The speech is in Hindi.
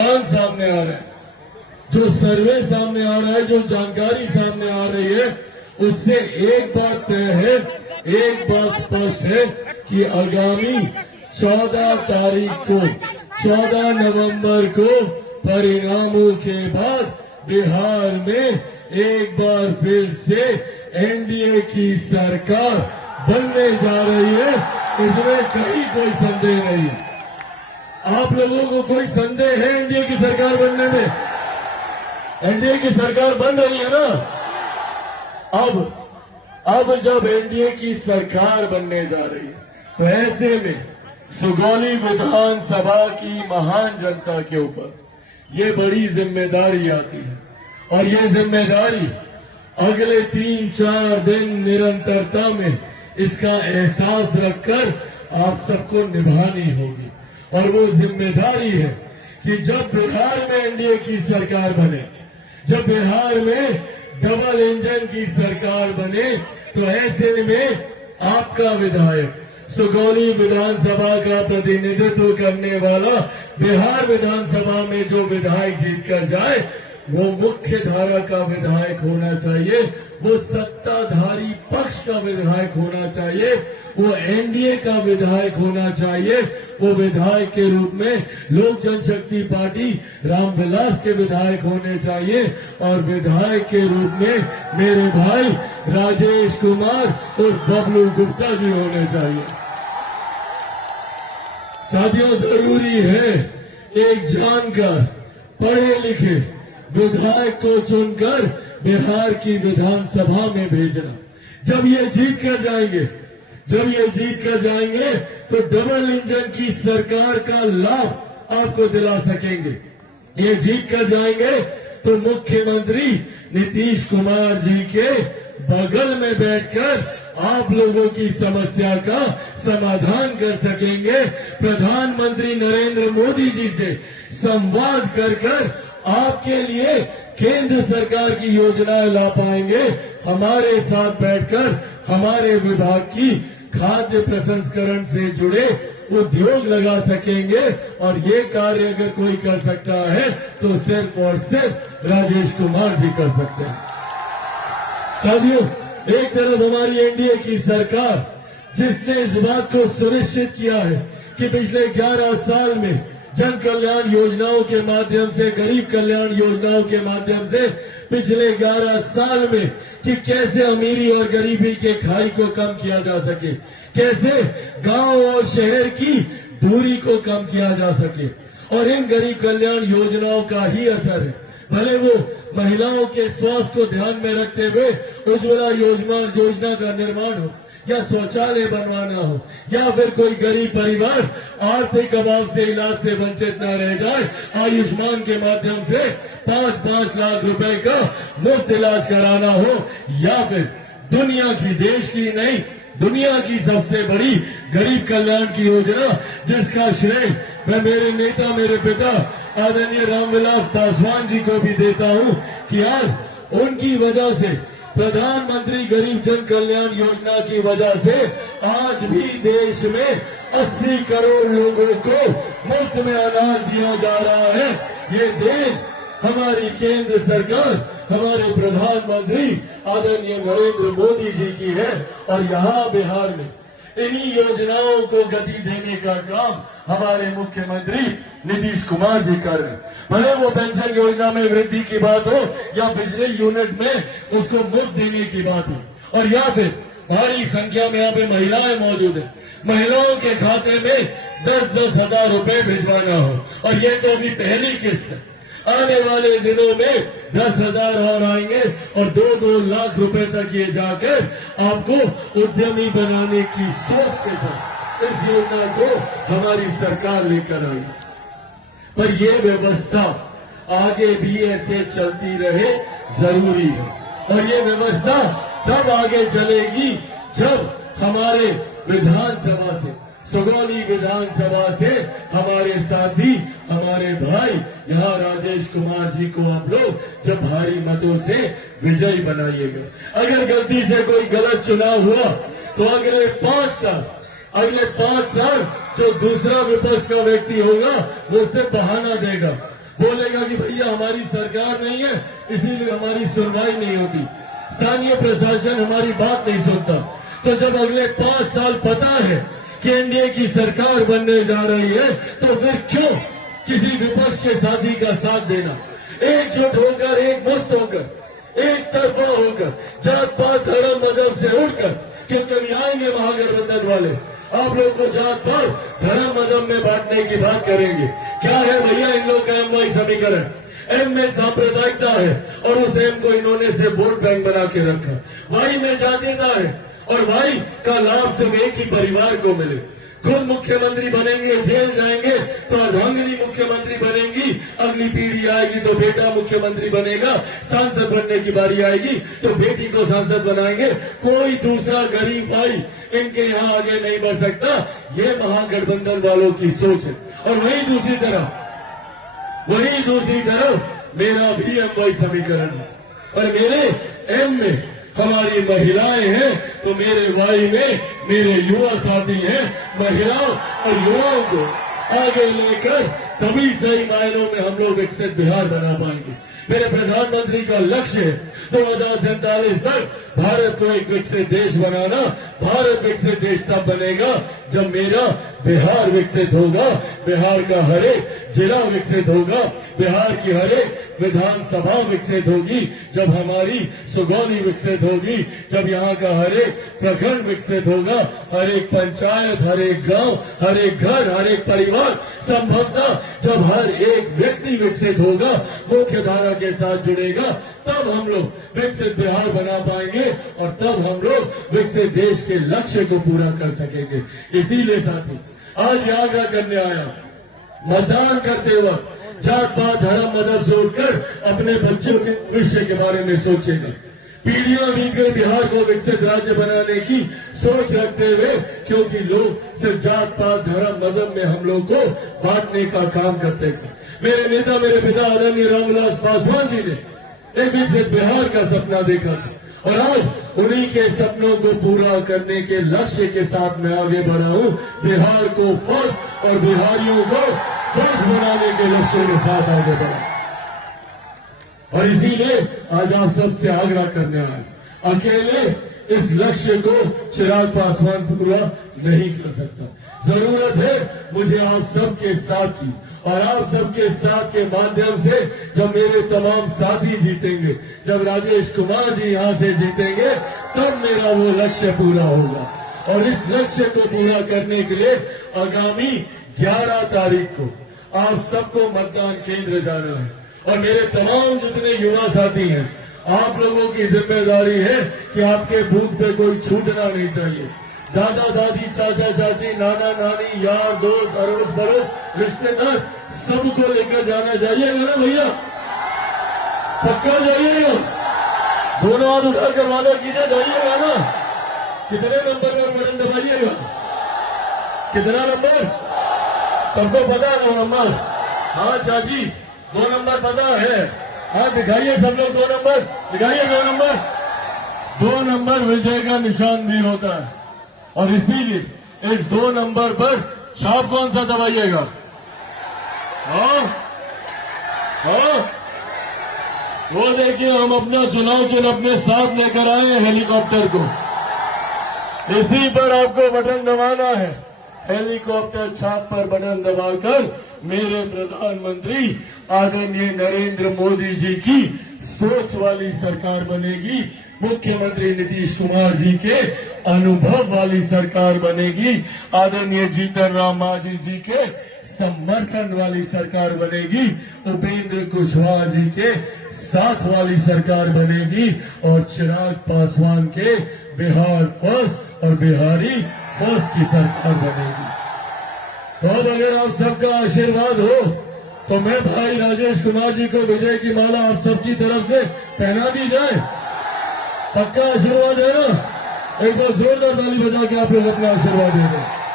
सामने आ रहा है, जो सर्वे सामने आ रहा है, जो जानकारी सामने आ रही है, उससे एक बात तय है, एक बात स्पष्ट है कि आगामी 14 तारीख को 14 नवंबर को परिणामों के बाद बिहार में एक बार फिर से एनडीए की सरकार बनने जा रही है। इसमें कहीं कोई संदेह नहीं है। आप लोगों को कोई संदेह है एनडीए की सरकार बनने में? एनडीए की सरकार बन रही है ना। अब जब एनडीए की सरकार बनने जा रही है तो ऐसे में सुगौली विधानसभा की महान जनता के ऊपर ये बड़ी जिम्मेदारी आती है, और ये जिम्मेदारी अगले 3-4 दिन निरंतरता में इसका एहसास रखकर आप सबको निभानी होगी। और वो जिम्मेदारी है कि जब बिहार में एनडीए की सरकार बने, जब बिहार में डबल इंजन की सरकार बने, तो ऐसे में आपका विधायक सुगौली विधानसभा का प्रतिनिधित्व करने वाला बिहार विधानसभा में जो विधायक जीत कर जाए वो मुख्य धारा का विधायक होना चाहिए, वो सत्ताधारी पक्ष का विधायक होना चाहिए, वो एनडीए का विधायक होना चाहिए, वो विधायक के रूप में लोक जनशक्ति पार्टी रामविलास के विधायक होने चाहिए, और विधायक के रूप में मेरे भाई राजेश कुमार और बबलू गुप्ता जी होने चाहिए। साथियों, जरूरी है एक जानकार पढ़े लिखे विधायक को चुनकर बिहार की विधानसभा में भेजना। जब ये जीत कर जाएंगे तो डबल इंजन की सरकार का लाभ आपको दिला सकेंगे। ये जीत कर जाएंगे तो मुख्यमंत्री नीतीश कुमार जी के बगल में बैठकर आप लोगों की समस्या का समाधान कर सकेंगे। प्रधानमंत्री नरेंद्र मोदी जी से संवाद कर आपके लिए केंद्र सरकार की योजनाएं ला पाएंगे। हमारे साथ बैठकर हमारे विभाग की खाद्य प्रसंस्करण से जुड़े उद्योग लगा सकेंगे, और ये कार्य अगर कोई कर सकता है तो सिर्फ और सिर्फ राजेश कुमार जी कर सकते हैं। साथियों, एक तरफ हमारी एनडीए की सरकार जिसने इस बात को सुनिश्चित किया है कि पिछले 11 साल में जन कल्याण योजनाओं के माध्यम से, गरीब कल्याण योजनाओं के माध्यम से पिछले 11 साल में कि कैसे अमीरी और गरीबी के खाई को कम किया जा सके, कैसे गांव और शहर की दूरी को कम किया जा सके। और इन गरीब कल्याण योजनाओं का ही असर है, भले वो महिलाओं के स्वास्थ्य को ध्यान में रखते हुए उज्ज्वला योजना का निर्माण हो, या शौचालय बनवाना हो, या फिर कोई गरीब परिवार आर्थिक अभाव से इलाज से वंचित न रह जाए, आयुष्मान के माध्यम से 5-5 लाख रुपए का मुफ्त इलाज कराना हो, या फिर दुनिया की, देश की नहीं दुनिया की सबसे बड़ी गरीब कल्याण की योजना जिसका श्रेय मैं मेरे नेता, मेरे पिता आदरणीय रामविलास पासवान जी को भी देता हूं कि आज उनकी वजह से, प्रधानमंत्री गरीब जन कल्याण योजना की वजह से आज भी देश में 80 करोड़ लोगों को मुफ्त में अनाज दिया जा रहा है। ये देन हमारी केंद्र सरकार, हमारे प्रधानमंत्री आदरणीय नरेंद्र मोदी जी की है, और यहाँ बिहार में इन्हीं योजनाओं को गति देने का काम हमारे मुख्यमंत्री नीतीश कुमार जी कर रहे हैं। भले वो पेंशन योजना में वृद्धि की बात हो, या बिजली यूनिट में उसको मुफ्त देने की बात हो, और या फिर भारी संख्या में यहाँ पे महिलाएं मौजूद है, महिलाओं के खाते में 10-10 हजार रुपए भिजवाना हो, और ये तो अभी पहली किस्त है। आने वाले दिनों में 10,000 और आएंगे, और 2-2 लाख रुपए तक ये जाकर आपको उद्यमी बनाने की सोच के साथ इस योजना को हमारी सरकार लेकर आई। पर ये व्यवस्था आगे भी ऐसे चलती रहे जरूरी है, और ये व्यवस्था तब आगे चलेगी जब हमारे विधानसभा से, सुगौली विधानसभा से हमारे साथी, हमारे भाई यहाँ राजेश कुमार जी को आप लोग जब भारी मतों से विजयी बनाइएगा। अगर गलती से कोई गलत चुनाव हुआ तो अगले 5 साल जो दूसरा विपक्ष का व्यक्ति होगा वो उससे बहाना देगा, बोलेगा कि भैया हमारी सरकार नहीं है इसीलिए हमारी सुनवाई नहीं होती, स्थानीय प्रशासन हमारी बात नहीं सुनता। तो जब अगले 5 साल पता है कि एनडीए की सरकार बनने जा रही है तो फिर क्यों किसी विपक्ष के साथी का साथ देना? एकजुट होकर, एक मुस्त होकर, एक तरफा होकर, जात पात धर्म मजहब से उठकर, क्योंकि अभी आएंगे महागठबंधन वाले, आप लोग को जात पात धर्म मजहब में बांटने की बात करेंगे। क्या है भैया इन लोग का एम समीकरण? एम में सांप्रदायिकता है और उस एम को इन्होंने से वोट बैंक बना के रखा। वाई में जातीयता है और वाई का लाभ सिर्फ एक ही परिवार को मिले। खुद मुख्यमंत्री बनेंगे, जेल जाएंगे तो अर्धांगिनी मुख्यमंत्री बनेंगी, अगली पीढ़ी आएगी तो बेटा मुख्यमंत्री बनेगा, सांसद बनने की बारी आएगी तो बेटी को सांसद बनाएंगे। कोई दूसरा गरीब भाई इनके यहाँ आगे नहीं बढ़ सकता। ये महागठबंधन वालों की सोच है। और वही दूसरी तरफ मेरा भी एम समीकरण है और मेरे एम में हमारी महिलाएं हैं तो मेरे वाई में मेरे युवा साथी हैं। महिलाओं और युवाओं को आगे लेकर तभी सही मायनों में हम लोग विकसित बिहार बना पाएंगे। मेरे प्रधानमंत्री का लक्ष्य है 2047 तक भारत को एक विकसित देश बनाना। भारत विकसित देश तब बनेगा जब मेरा बिहार विकसित होगा, बिहार का हर एक जिला विकसित होगा, बिहार की हर एक विधानसभा विकसित होगी, जब हमारी सुगौली विकसित होगी, जब यहाँ का हर एक प्रखंड विकसित होगा, हर एक पंचायत, हर एक गांव, हर एक घर, हर एक परिवार, संभवतः जब हर एक व्यक्ति विकसित होगा, मुख्य धारा के साथ जुड़ेगा, तब हम लोग विकसित बिहार बना पाएंगे और तब हम लोग विकसित देश के लक्ष्य को पूरा कर सकेंगे। इसीलिए साथी आज ये आग्रह करने आया, मतदान करते वक्त जात पात धर्म मजहब से उठकर अपने बच्चों के भविष्य के बारे में सोचेगा। पीढ़ियां बीत गई बिहार को विकसित राज्य बनाने की सोच रखते हुए, क्योंकि लोग सिर्फ जात पात धर्म मजहब में हम लोग को बांटने का काम करते थे। मेरे नेता, मेरे पिता आदरणीय रामविलास पासवान जी ने एक विकसित बिहार का सपना देखा था और आज उन्हीं के सपनों को पूरा करने के लक्ष्य के साथ मैं आगे बढ़ा हूं। बिहार को फर्स्ट और बिहारियों को फर्स्ट बनाने के लक्ष्य के साथ आगे बढ़ा और इसीलिए आज आप सबसे आग्रह करने आए। अकेले इस लक्ष्य को चिराग पासवान पूरा नहीं कर सकता। जरूरत है मुझे आप सबके साथ की और आप सबके साथ के माध्यम से जब मेरे तमाम साथी जीतेंगे, जब राजेश कुमार जी यहाँ से जीतेंगे, तब मेरा वो लक्ष्य पूरा होगा। और इस लक्ष्य को पूरा करने के लिए आगामी 11 तारीख को आप सबको मतदान केंद्र जाना है और मेरे तमाम जितने युवा साथी हैं, आप लोगों की जिम्मेदारी है कि आपके बूथ पे कोई छूटना नहीं चाहिए। दादा दादी, चाचा चाची, नाना नानी, यार दोस्त, अड़ोस पड़ोस, रिश्तेदार, सबको लेकर जाना चाहिएगा ना भैया? पक्का जाइएगा? दोनों हाथ उठाकर वादा कीजिए, जाइएगा ना? कितने नंबर पर बटन दबाइएगा? कितना नंबर? सबको पता है 2 नंबर? हाँ चाची 2 नंबर पता है? हाँ दिखाइए सब लोग 2 नंबर दिखाइए। 2 नंबर 2 नंबर विजय का निशान भी होता है और इसीलिए इस 2 नंबर पर छाप कौन सा दबाइएगा? हाँ वो देखिए, हम अपना चुनाव चिन्ह अपने साथ लेकर आए हैं, हेलीकॉप्टर को। इसी पर आपको बटन दबाना है। हेलीकॉप्टर छाप पर बटन दबाकर मेरे प्रधानमंत्री आदरणीय नरेंद्र मोदी जी की सोच वाली सरकार बनेगी। मुख्यमंत्री नीतीश कुमार जी के अनुभव वाली सरकार बनेगी। आदरणीय जीतन राम मांझी जी के समर्थन वाली सरकार बनेगी। उपेंद्र कुशवाहा जी के साथ वाली सरकार बनेगी और चिराग पासवान के बिहार फर्स्ट और बिहारी फर्स्ट की सरकार बनेगी। तो अब अगर आप सबका आशीर्वाद हो तो मैं भाई राजेश कुमार जी को विजय की माला आप सबकी तरफ से पहना दी जाए। पक्का आशीर्वाद है ना? एक बार जोरदार ताली बजा के आप लोग अपना आशीर्वाद दे दें।